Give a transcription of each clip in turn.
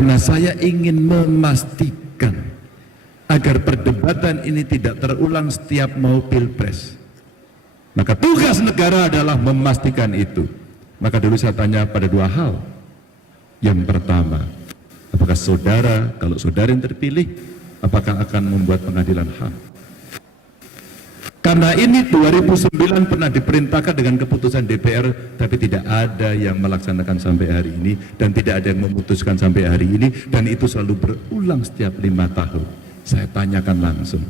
Karena saya ingin memastikan agar perdebatan ini tidak terulang setiap mau pilpres. Maka tugas negara adalah memastikan itu. Maka dulu saya tanya pada dua hal. Yang pertama, apakah saudara, kalau saudara yang terpilih, apakah akan membuat pengadilan HAM? Karena ini 2009 pernah diperintahkan dengan keputusan DPR, tapi tidak ada yang melaksanakan sampai hari ini, dan tidak ada yang memutuskan sampai hari ini, dan itu selalu berulang setiap 5 tahun. Saya tanyakan langsung.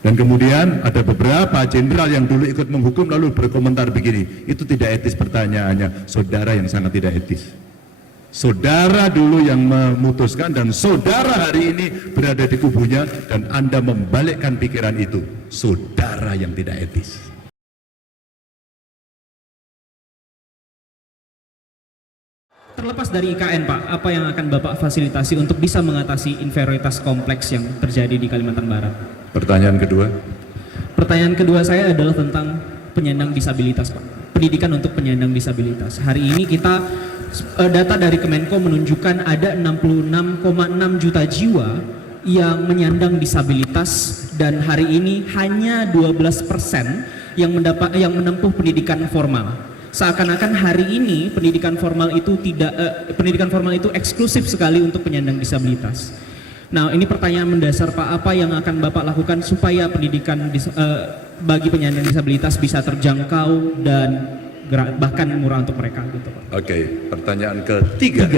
Dan kemudian ada beberapa jenderal yang dulu ikut menghukum lalu berkomentar begini, itu tidak etis pertanyaannya, saudara yang sangat tidak etis. Saudara dulu yang memutuskan dan saudara hari ini berada di kubunya dan Anda membalikkan pikiran itu. Saudara yang tidak etis. Terlepas dari IKN, Pak, apa yang akan Bapak fasilitasi untuk bisa mengatasi inferioritas kompleks yang terjadi di Kalimantan Barat? Pertanyaan kedua. Pertanyaan kedua saya adalah tentang penyandang disabilitas, Pak. Pendidikan untuk penyandang disabilitas. Hari ini kita data dari Kemenko menunjukkan ada 66,6 juta jiwa yang menyandang disabilitas dan hari ini hanya 12% yang menempuh pendidikan formal. Seakan-akan hari ini pendidikan formal itu eksklusif sekali untuk penyandang disabilitas. Nah, ini pertanyaan mendasar, Pak, apa yang akan Bapak lakukan supaya pendidikan bagi penyandang disabilitas bisa terjangkau dan bahkan murah untuk mereka gitu, Pak. Oke, pertanyaan ketiga.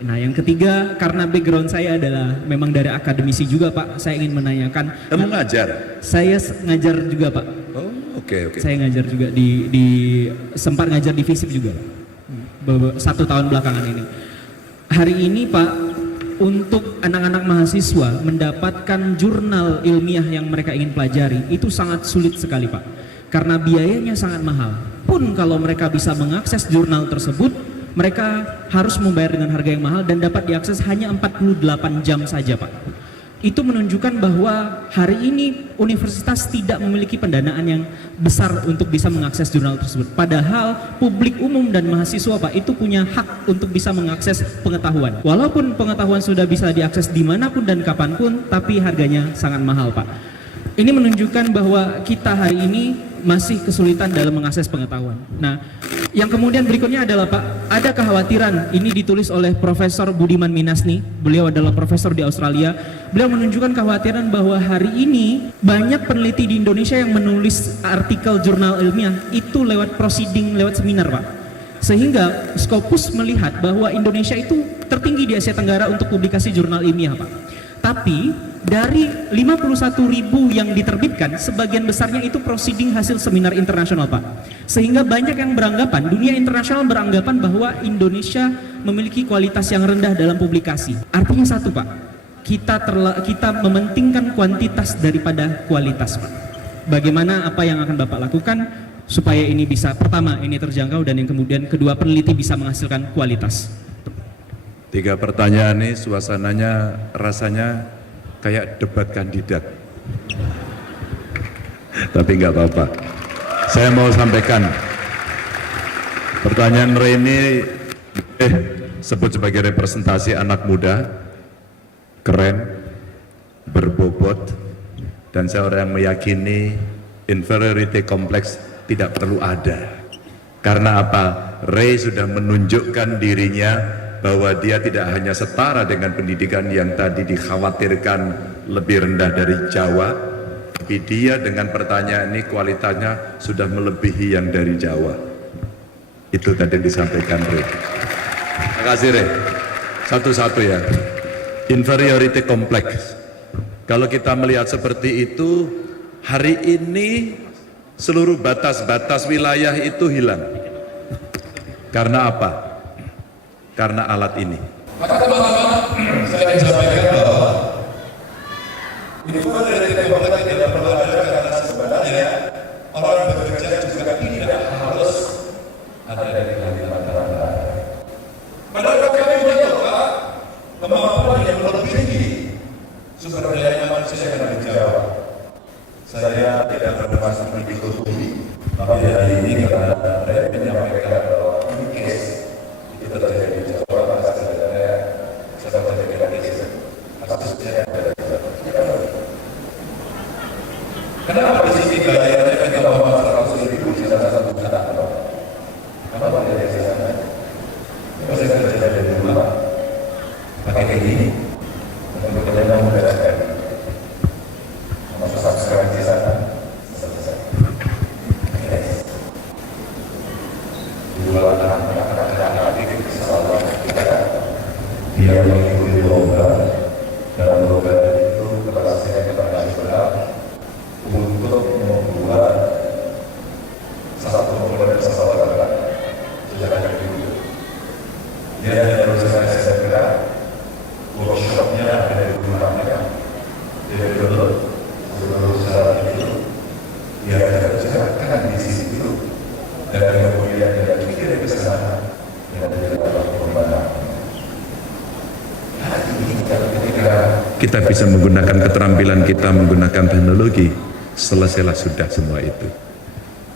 Nah, yang ketiga, karena background saya adalah memang dari akademisi juga, Pak, saya ingin menanyakan. Kamu ngajar? Saya ngajar juga, Pak. Oh, oke. Saya ngajar juga sempat ngajar di FISIP juga, Pak. 1 tahun belakangan ini. Hari ini, Pak, untuk anak-anak mahasiswa mendapatkan jurnal ilmiah yang mereka ingin pelajari itu sangat sulit sekali, Pak, karena biayanya sangat mahal. Pun kalau mereka bisa mengakses jurnal tersebut, mereka harus membayar dengan harga yang mahal dan dapat diakses hanya 48 jam saja, Pak. Itu menunjukkan bahwa hari ini universitas tidak memiliki pendanaan yang besar untuk bisa mengakses jurnal tersebut. Padahal publik umum dan mahasiswa, Pak, itu punya hak untuk bisa mengakses pengetahuan. Walaupun pengetahuan sudah bisa diakses dimanapun dan kapanpun, tapi harganya sangat mahal, Pak. Ini menunjukkan bahwa kita hari ini masih kesulitan dalam mengakses pengetahuan. Nah, yang kemudian berikutnya adalah, Pak, ada kekhawatiran, ini ditulis oleh Profesor Budiman Minasni, beliau adalah profesor di Australia. Beliau menunjukkan kekhawatiran bahwa hari ini banyak peneliti di Indonesia yang menulis artikel jurnal ilmiah itu lewat proceeding, lewat seminar, Pak. Sehingga Scopus melihat bahwa Indonesia itu tertinggi di Asia Tenggara untuk publikasi jurnal ilmiah, Pak. Tapi dari 51.000 yang diterbitkan, sebagian besarnya itu proceeding hasil seminar internasional, Pak. Sehingga banyak yang beranggapan, dunia internasional beranggapan bahwa Indonesia memiliki kualitas yang rendah dalam publikasi. Artinya satu, Pak, kita mementingkan kuantitas daripada kualitas, Pak. Bagaimana apa yang akan Bapak lakukan supaya ini bisa, pertama, ini terjangkau, dan yang kemudian kedua, peneliti bisa menghasilkan kualitas. 3 pertanyaan ini suasananya rasanya kayak debat kandidat. Tapi nggak apa-apa. Saya mau sampaikan pertanyaan Reni sebut sebagai representasi anak muda, keren, berbobot, dan saya orang yang meyakini inferiority complex tidak perlu ada. Karena apa? Ray sudah menunjukkan dirinya bahwa dia tidak hanya setara dengan pendidikan yang tadi dikhawatirkan lebih rendah dari Jawa, tapi dia dengan pertanyaan ini kualitasnya sudah melebihi yang dari Jawa. Itu tadi yang disampaikan Ray. Terima kasih Ray. Satu-satu ya. Inferiority complex. Kalau kita melihat seperti itu, hari ini seluruh batas-batas wilayah itu hilang. Karena apa? Karena alat ini. Maka teman-teman, saya ingin sampaikan bahwa inferiority complex tidak perlu ada karena sebenarnya orang bekerja juga tidak harus ada dari Kalimantan Barat. Menurut kami beliau, Pak, kemampuan yang lebih tinggi sumber daya manusia yang ada di Jawa. Saya tidak bermaksud mendikutumi, tapi hari ini karena saya menyampaikan bahwa ini case itu terjadi di Jawa, maka sebenarnya ini untuk kita memudahkan masuk subscribe di sana selesai. Dua anak-anak kesalahan kita dia mengikuti lomba dan lomba itu keberhasilan internasional untuk membuat satu komponen pesawat terbang secara individu. Dia hanya saya kira workshopnya ada di rumahnya. Dia dulu seluruh syarat itu dia kerjakan di situ dan kemudian dia pikir ke sana dan dia dapat perubahan. Kita bisa menggunakan keterampilan kita menggunakan teknologi, selesailah sudah semua itu.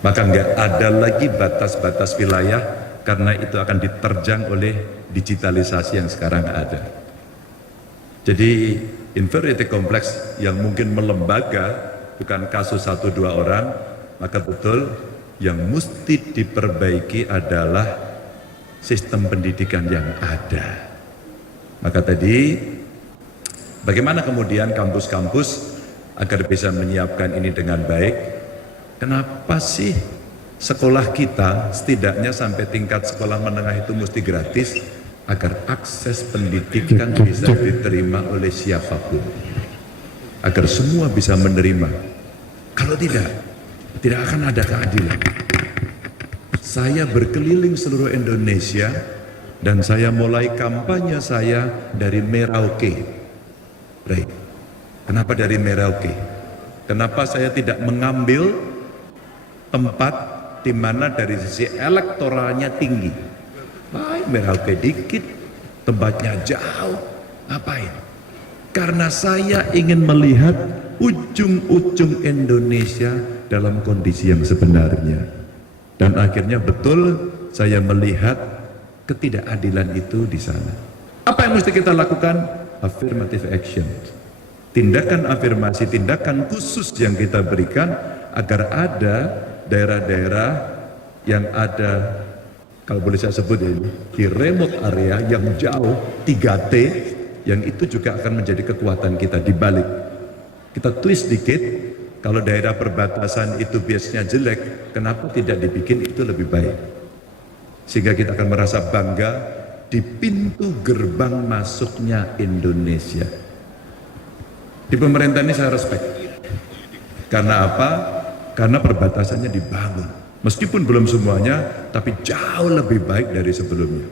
Maka nggak ada lagi batas-batas wilayah karena itu akan diterjang oleh digitalisasi yang sekarang ada. Jadi inferiority complex yang mungkin melembaga bukan kasus 1-2 orang, maka betul yang mesti diperbaiki adalah sistem pendidikan yang ada. Maka tadi bagaimana kemudian kampus-kampus agar bisa menyiapkan ini dengan baik? Kenapa sih sekolah kita setidaknya sampai tingkat sekolah menengah itu mesti gratis agar akses pendidikan bisa diterima oleh siapapun, agar semua bisa menerima. Kalau tidak akan ada keadilan. Saya berkeliling seluruh Indonesia dan saya mulai kampanye saya dari Merauke. Baik. Kenapa dari Merauke? Kenapa saya tidak mengambil tempat di mana dari sisi elektoralnya tinggi? Baik, Merauke dikit, tempatnya jauh. Ngapain? Karena saya ingin melihat ujung-ujung Indonesia dalam kondisi yang sebenarnya. Dan akhirnya betul saya melihat ketidakadilan itu di sana. Apa yang mesti kita lakukan? Affirmative action. Tindakan afirmasi, tindakan khusus yang kita berikan agar ada daerah-daerah yang ada, kalau boleh saya sebut ya, di remote area yang jauh 3T, yang itu juga akan menjadi kekuatan kita di balik. Kita twist dikit, kalau daerah perbatasan itu biasanya jelek, kenapa tidak dibikin itu lebih baik? Sehingga kita akan merasa bangga di pintu gerbang masuknya Indonesia. Di pemerintah ini saya respect. Karena apa? Karena perbatasannya dibangun. Meskipun belum semuanya, tapi jauh lebih baik dari sebelumnya.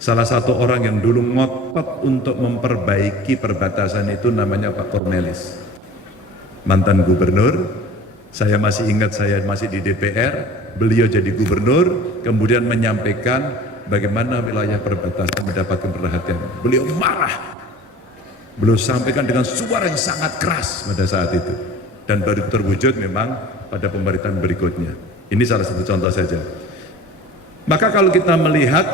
Salah satu orang yang dulu ngotot untuk memperbaiki perbatasan itu namanya Pak Cornelis. Mantan gubernur, saya masih ingat saya masih di DPR, beliau jadi gubernur, kemudian menyampaikan bagaimana wilayah perbatasan mendapatkan perhatian. Beliau marah. Beliau sampaikan dengan suara yang sangat keras pada saat itu. Dan baru terwujud memang pada pemerintahan berikutnya. Ini salah satu contoh saja. Maka kalau kita melihat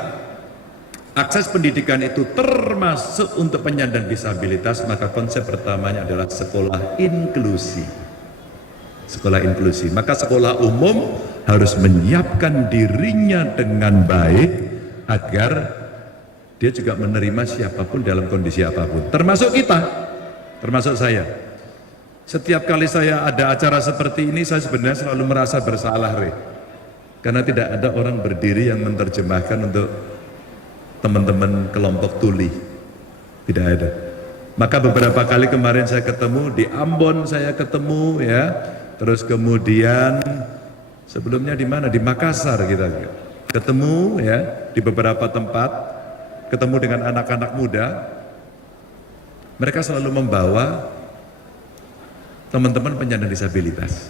akses pendidikan itu termasuk untuk penyandang disabilitas, maka konsep pertamanya adalah sekolah inklusi. Sekolah inklusi. Maka sekolah umum harus menyiapkan dirinya dengan baik agar dia juga menerima siapapun dalam kondisi apapun. Termasuk kita, termasuk saya. Setiap kali saya ada acara seperti ini, saya sebenarnya selalu merasa bersalah, karena tidak ada orang berdiri yang menerjemahkan untuk teman-teman kelompok tuli. Tidak ada. Maka beberapa kali kemarin saya ketemu di Ambon, saya ketemu ya. Terus kemudian sebelumnya di mana? Di Makassar kita ketemu ya, di beberapa tempat ketemu dengan anak-anak muda. Mereka selalu membawa teman-teman penyandang disabilitas.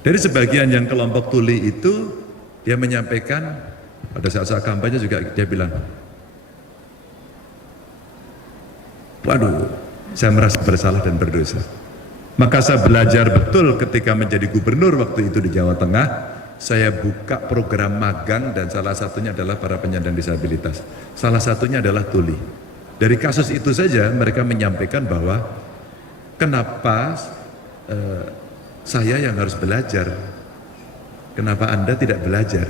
Dari sebagian yang kelompok tuli itu, dia menyampaikan pada saat kampanye juga, dia bilang, waduh, saya merasa bersalah dan berdosa. Maka saya belajar betul ketika menjadi gubernur waktu itu di Jawa Tengah. Saya buka program magang dan salah satunya adalah para penyandang disabilitas. Salah satunya adalah tuli. Dari kasus itu saja mereka menyampaikan bahwa kenapa saya yang harus belajar, kenapa Anda tidak belajar?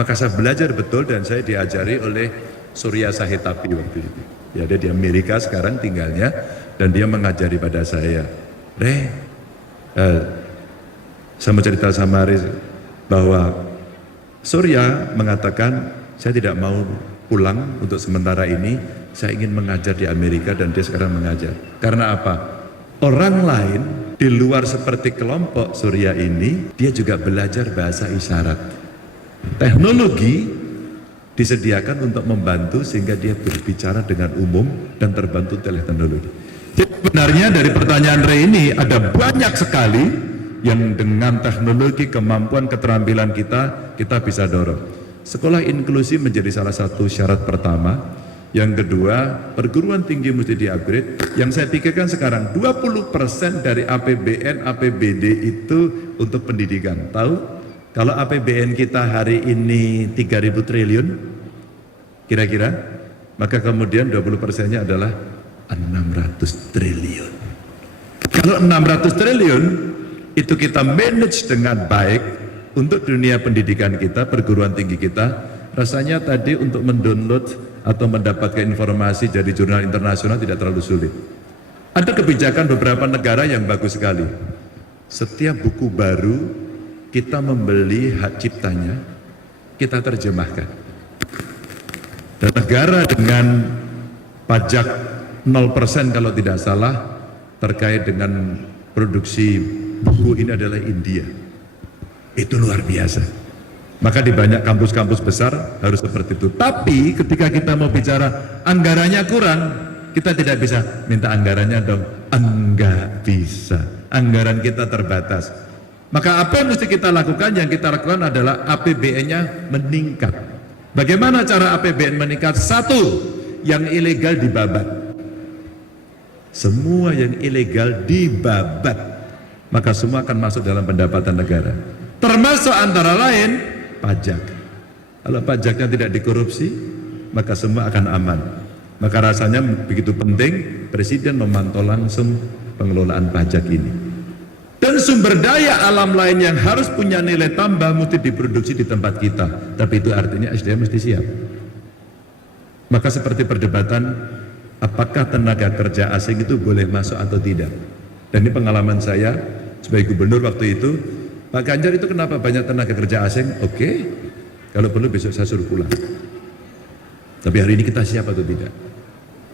Maka saya belajar betul dan saya diajari oleh Surya Sahetapi waktu itu. Ya, dia di Amerika sekarang tinggalnya dan dia mengajari pada saya. Saya mau cerita sama Riz bahwa Surya mengatakan saya tidak mau pulang untuk sementara ini, saya ingin mengajar di Amerika dan dia sekarang mengajar. Karena apa? Orang lain di luar seperti kelompok Surya ini, dia juga belajar bahasa isyarat. Teknologi disediakan untuk membantu sehingga dia berbicara dengan umum dan terbantu oleh teknologi. Jadi sebenarnya dari pertanyaan Ray ini ada banyak sekali yang dengan teknologi, kemampuan, keterampilan kita bisa dorong. Sekolah inklusi menjadi salah satu syarat pertama. Yang kedua, perguruan tinggi mesti di-upgrade. Yang saya pikirkan sekarang 20% dari APBN, APBD itu untuk pendidikan. Tahu? Kalau APBN kita hari ini 3.000 triliun, kira-kira, maka kemudian 20%-nya adalah 600 triliun. Kalau 600 triliun, itu kita manage dengan baik untuk dunia pendidikan kita, perguruan tinggi kita, rasanya tadi untuk mendownload atau mendapatkan informasi dari jurnal internasional tidak terlalu sulit. Ada kebijakan beberapa negara yang bagus sekali. Setiap buku baru kita membeli hak ciptanya, kita terjemahkan. Dan negara dengan pajak 0% kalau tidak salah terkait dengan produksi buku ini adalah India. Itu luar biasa. Maka di banyak kampus-kampus besar harus seperti itu. Tapi ketika kita mau bicara anggarannya kurang, kita tidak bisa minta anggarannya dong. Enggak bisa. Anggaran kita terbatas. Maka apa yang mesti kita lakukan? Yang kita lakukan adalah APBN-nya meningkat. Bagaimana cara APBN meningkat? Satu, yang ilegal dibabat. Semua yang ilegal dibabat. Maka semua akan masuk dalam pendapatan negara. Termasuk antara lain pajak. Kalau pajaknya tidak dikorupsi, maka semua akan aman. Maka rasanya begitu penting Presiden memantau langsung pengelolaan pajak ini. Dan sumber daya alam lain yang harus punya nilai tambah mesti diproduksi di tempat kita. Tapi itu artinya SDM mesti siap. Maka seperti perdebatan, apakah tenaga kerja asing itu boleh masuk atau tidak? Dan ini pengalaman saya sebagai gubernur waktu itu, Pak Ganjar itu kenapa banyak tenaga kerja asing? Oke, kalau perlu besok saya suruh pulang. Tapi hari ini kita siap atau tidak?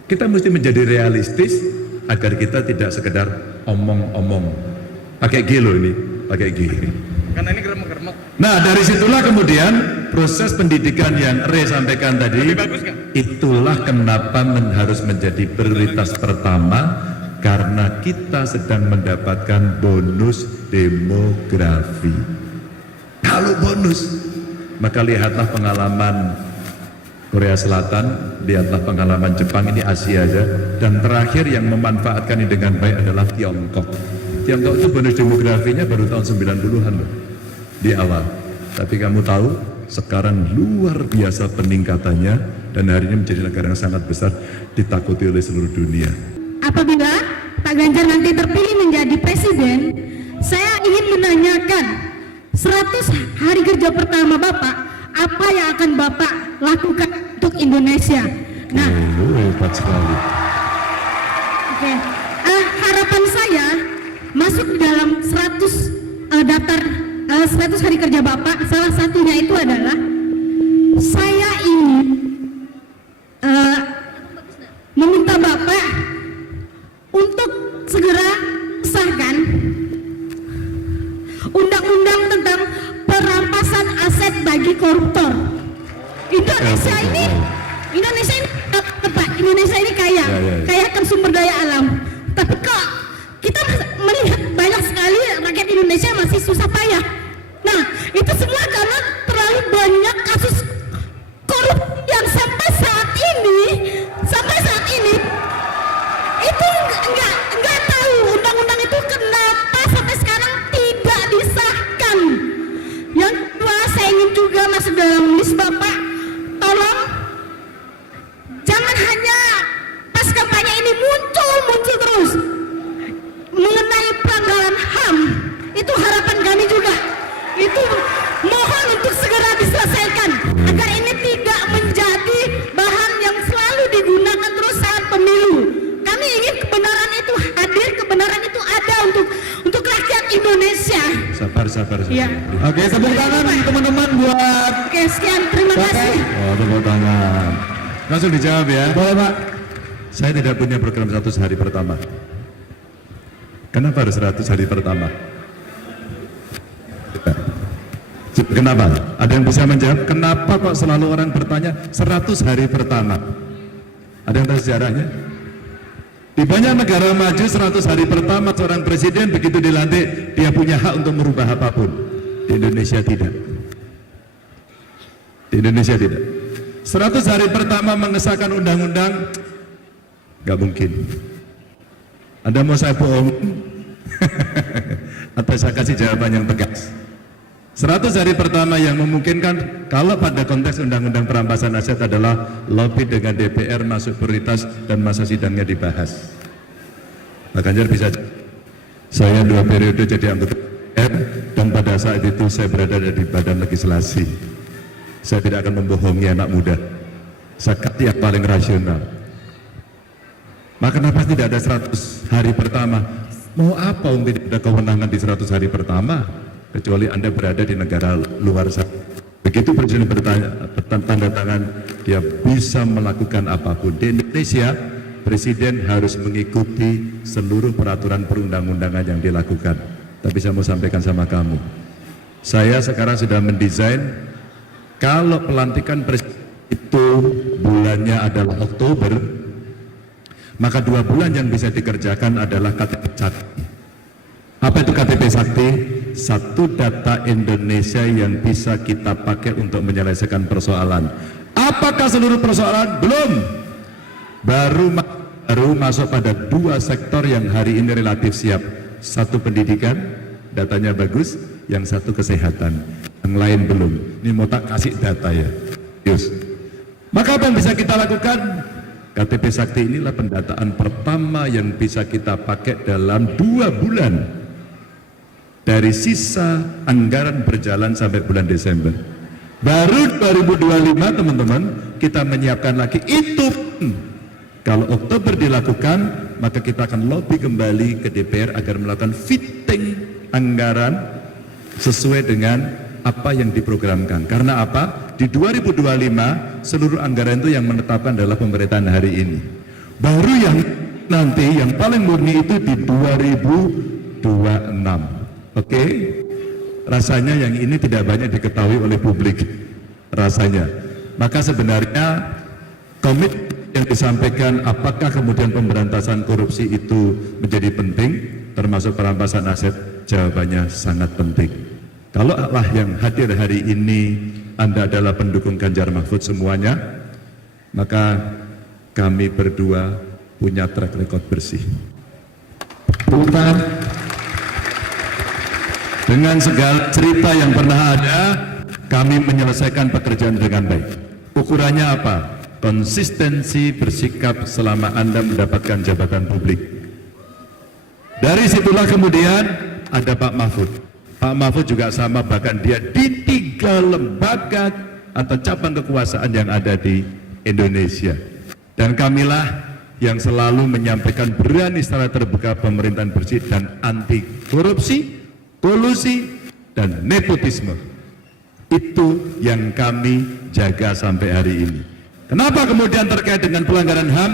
Kita mesti menjadi realistis agar kita tidak sekedar omong-omong. Pakai G loh ini, pakai G. Karena ini geremuk-geremuk. Nah dari situlah kemudian proses pendidikan yang Re sampaikan tadi, itulah kenapa harus menjadi prioritas pertama. Karena kita sedang mendapatkan bonus demografi. Kalau bonus, maka lihatlah pengalaman Korea Selatan, lihatlah pengalaman Jepang, ini Asia aja. Dan terakhir yang memanfaatkan ini dengan baik adalah Tiongkok. Tiongkok itu bonus demografinya baru tahun 90-an loh, di awal. Tapi kamu tahu, sekarang luar biasa peningkatannya dan hari ini menjadi negara yang sangat besar, ditakuti oleh seluruh dunia. Apabila Pak Ganjar nanti terpilih menjadi presiden, saya ingin menanyakan 100 hari kerja pertama Bapak, apa yang akan Bapak lakukan untuk Indonesia? Nah, hebat sekali. oke. Harapan saya masuk di dalam 100 daftar 100 hari kerja Bapak, salah satunya itu adalah saya ingin meminta Bapak untuk segera sahkan undang-undang tentang perampasan aset bagi koruptor. Indonesia ini Pak, Indonesia ini kaya, kaya akan sumber daya alam. Tapi kok kita melihat banyak sekali rakyat Indonesia masih susah payah. Nah, itu semua karena terlalu banyak kasus korupsi yang sampai saat ini itu enggak tahu undang-undang itu kenapa sampai sekarang tidak disahkan. Yang kedua, saya ingin juga masuk dalam list Bapak, tolong jangan hanya pas kampanye ini muncul terus mengenai pelanggaran HAM. Itu harapan kami juga. Itu mohon untuk segera diselesaikan agar ini tidak menjadi bahan sabar. Iya. Oke, tepuk tangan teman-teman buat Oke, sekian. Terima kasih. Oh, tepuk tangan. Langsung dijawab ya. boleh Pak. Saya tidak punya program 100 hari pertama. Kenapa harus 100 hari pertama? Kenapa? Ada yang bisa menjawab? Kenapa kok selalu orang bertanya 100 hari pertama? Ada yang tahu sejarahnya? Di banyak negara maju 100 hari pertama seorang presiden begitu dilantik dia punya hak untuk merubah apapun. Di Indonesia tidak. Di Indonesia tidak. 100 hari pertama mengesahkan undang-undang nggak mungkin. Anda mau saya bohong? Atau saya kasih jawaban yang tegas? 100 hari pertama yang memungkinkan kalau pada konteks undang-undang perampasan aset adalah lobby dengan DPR masuk prioritas dan masa sidangnya dibahas. Pak Ganjar bisa, saya 2 periode jadi anggota DPR dan pada saat itu saya berada di badan legislasi. Saya tidak akan membohongi anak muda. Saya yang paling rasional. Maka kenapa tidak ada 100 hari pertama? Mau apa untuk tidak ada kewenangan di 100 hari pertama? Kecuali Anda berada di negara luar sana. Begitu presiden bertanda tangan, dia bisa melakukan apapun. Di Indonesia, presiden harus mengikuti seluruh peraturan perundang-undangan yang dilakukan. Tapi saya mau sampaikan sama kamu, saya sekarang sudah mendesain kalau pelantikan presiden itu bulannya adalah Oktober, maka 2 bulan yang bisa dikerjakan adalah KTP Sakti. Apa itu KTP Sakti? Satu data Indonesia yang bisa kita pakai untuk menyelesaikan persoalan. Apakah seluruh persoalan? Belum. Baru masuk pada 2 sektor yang hari ini relatif siap. Satu pendidikan, datanya bagus. Yang satu kesehatan, yang lain belum. Ini mau tak kasih data ya. Yus. Maka apa yang bisa kita lakukan? KTP Sakti inilah pendataan pertama yang bisa kita pakai dalam 2 bulan. Dari sisa anggaran berjalan sampai bulan Desember. Baru 2025 teman-teman kita menyiapkan lagi itu. Kalau Oktober dilakukan, maka kita akan lobby kembali ke DPR agar melakukan fitting anggaran sesuai dengan apa yang diprogramkan. Karena apa? Di 2025 seluruh anggaran itu yang menetapkan adalah pemerintahan hari ini. Baru yang nanti yang paling murni itu di 2026. Oke, rasanya yang ini tidak banyak diketahui oleh publik, rasanya. Maka sebenarnya komit yang disampaikan apakah kemudian pemberantasan korupsi itu menjadi penting, termasuk perampasan aset, jawabannya sangat penting. Kalau Allah yang hadir hari ini, Anda adalah pendukung Ganjar Mahfud semuanya, maka kami berdua punya track record bersih. Bukan dengan segala cerita yang pernah ada, kami menyelesaikan pekerjaan dengan baik. Ukurannya apa? Konsistensi bersikap selama Anda mendapatkan jabatan publik. Dari situlah kemudian ada Pak Mahfud. Pak Mahfud juga sama, bahkan dia di 3 lembaga atau cabang kekuasaan yang ada di Indonesia. Dan kamilah yang selalu menyampaikan berani secara terbuka pemerintahan bersih dan anti korupsi, kolusi, dan nepotisme. Itu yang kami jaga sampai hari ini. Kenapa kemudian terkait dengan pelanggaran HAM?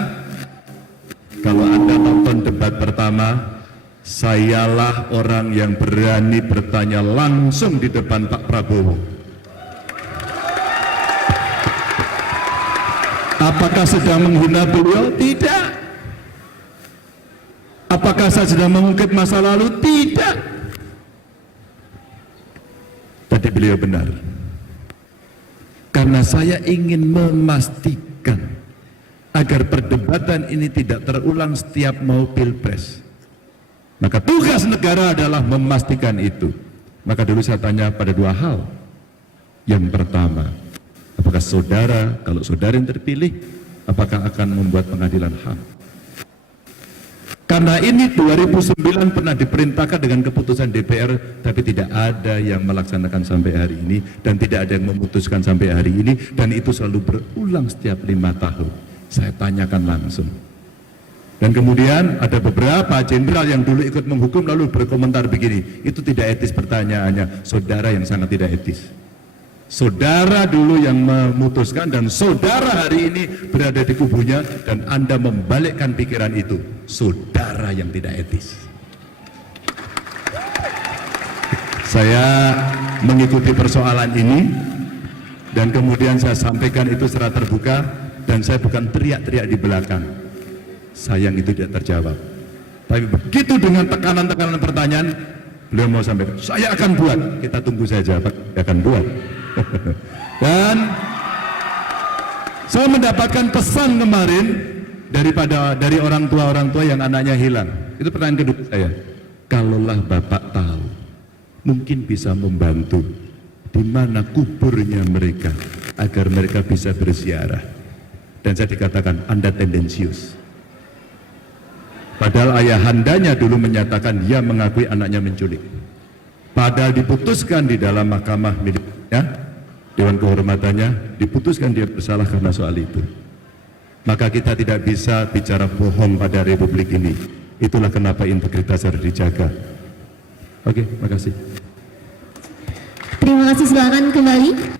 Kalau Anda nonton debat pertama, sayalah orang yang berani bertanya langsung di depan Pak Prabowo. Apakah sedang menghina beliau? Tidak. Apakah saya sedang mengungkit masa lalu? Tidak. Tadi beliau benar. Karena saya ingin memastikan agar perdebatan ini tidak terulang setiap mau pilpres. Maka tugas negara adalah memastikan itu. Maka dulu saya tanya pada 2 hal. Yang pertama, apakah saudara, kalau saudara yang terpilih, apakah akan membuat pengadilan HAM? Karena ini 2009 pernah diperintahkan dengan keputusan DPR, tapi tidak ada yang melaksanakan sampai hari ini, dan tidak ada yang memutuskan sampai hari ini, dan itu selalu berulang setiap 5 tahun. Saya tanyakan langsung. Dan kemudian ada beberapa jenderal yang dulu ikut menghukum lalu berkomentar begini, itu tidak etis pertanyaannya, saudara yang sangat tidak etis. Saudara dulu yang memutuskan dan saudara hari ini berada di kubunya dan Anda membalikkan pikiran itu, saudara yang tidak etis. Saya mengikuti persoalan ini dan kemudian saya sampaikan itu secara terbuka dan saya bukan teriak-teriak di belakang. Sayang itu tidak terjawab. Tapi begitu dengan tekanan-tekanan pertanyaan, beliau mau sampaikan, saya akan buat. Kita tunggu saja, Pak, saya akan buat. Dan saya mendapatkan pesan kemarin dari orang tua yang anaknya hilang. Itu pertanyaan kedua saya. Kalaulah Bapak tahu, mungkin bisa membantu di mana kuburnya mereka agar mereka bisa berziarah. Dan saya dikatakan Anda tendensius. Padahal ayahandanya dulu menyatakan dia mengakui anaknya menculik. Padahal diputuskan di dalam mahkamah miliknya, Dewan Kehormatannya, diputuskan dia bersalah karena soal itu. Maka kita tidak bisa bicara bohong pada republik ini. Itulah kenapa integritas harus dijaga. Oke, makasih. Terima kasih, silakan kembali.